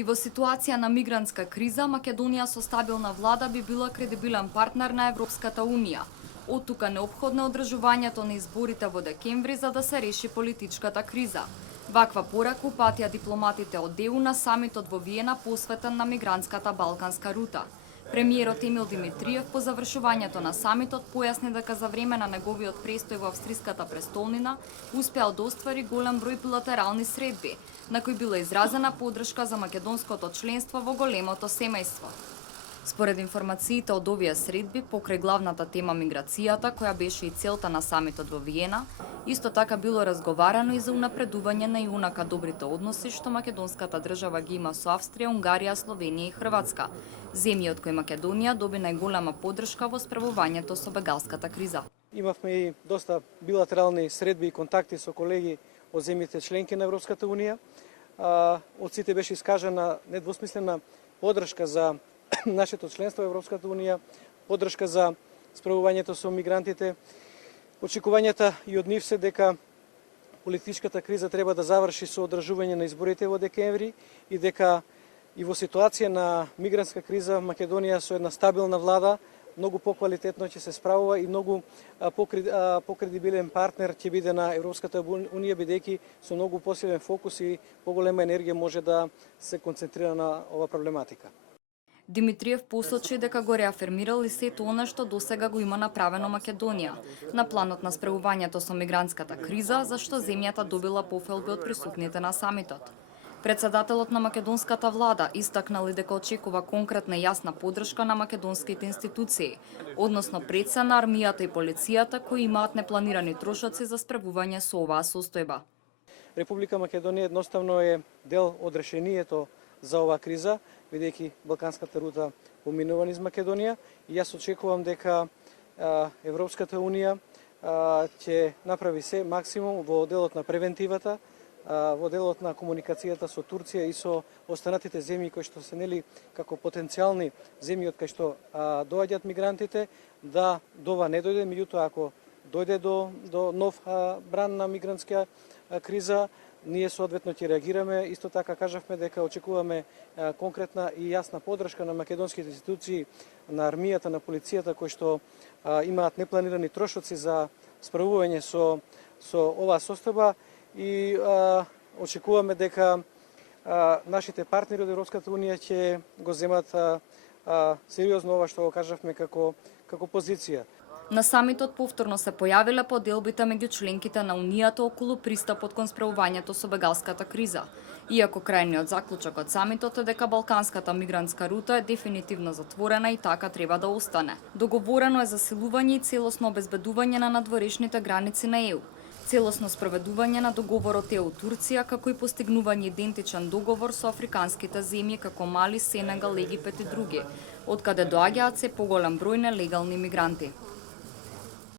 И во ситуација на мигрантска криза, Македонија со стабилна влада би била кредибилен партнер на Европската Унија. Од тука неопходно е одржувањето на изборите во декември за да се реши политичката криза. Ваква порака упатија дипломатите од ЕУ на самитот во Виена посветен на мигрантската балканска рута. Премиерот Емил Димитриев по завршувањето на самитот појасни дека за време на неговиот престој во австриската престолнина успеал да оствари голем број билатерални средби, на кои била изразена поддршка за македонското членство во големото семејство. Според информациите од овие средби, покрај главната тема миграцијата, која беше и целта на самитот во Виена, исто така било разговарано и за унапредување на иунака добрите односи што македонската држава ги има со Австрија, Унгарија, Словенија и Хрватска, земји од кои Македонија доби најголема поддршка во справувањето со бегалската криза. Имавме и доста билатерални средби и контакти со колеги од земјите членки на Европската Унија. Од сите беше искажана недвосмислена поддршка за нашето членство во Европската Унија, поддршка за справувањето со мигрантите. Очекувањата и од нив се дека политичката криза треба да заврши со одржување на изборите во декември и дека и во ситуација на мигрантска криза Македонија со една стабилна влада многу поквалитетно ќе се справува и многу покредибилен партнер ќе биде на Европската Унија, бидејќи со многу посилен фокус и поголема енергија може да се концентрира на ова проблематика. Димитриев посочи дека го реафирмирал и сето она што досега го има направено Македонија на планот на справувањето со мигрантската криза, за што земјата добила пофелби од присутните на самитот. Председателот на македонската влада истакнал и дека очекува конкретна и јасна поддршка на македонските институции, односно предса на армијата и полицијата кои имаат непланирани трошоци за справување со оваа состојба. Република Македонија едноставно е дел од решението за оваа криза, бидејќи Балканската рута поминува низ Македонија и јас очекувам дека Европската Унија ќе направи се максимум во делот на превентивата, во делот на комуникацијата со Турција и со останатите земји кои што се нели како потенцијални земји од кај што доаѓаат мигрантите, да до ова не дојде, меѓутоа ако дојде до нов бран на мигрантска криза, ние соодветно ќе реагираме. Исто така кажавме дека очекуваме конкретна и јасна поддршка на македонските институции, на армијата, на полицијата кои што имаат непланирани трошоци за справување со оваа состојба и очекуваме дека нашите партнери од Европската Унија ќе го земат сериозно ова што го кажавме како позиција. На самитот повторно се појавиле поделбите меѓу членките на Унијата околу пристапот кон справувањето со бегалската криза. Иако крајниот заклучок од самитот е дека балканската мигрантска рута е дефинитивно затворена и така треба да остане. Договорено е засилување и целосно обезбедување на надворешните граници на ЕУ, целосно спроведување на договорот ЕУ-Турција, како и постигнување идентичен договор со африканските земји како Мали, Сенегал, Египет и други, од каде доаѓаат се поголем број нелегални мигранти.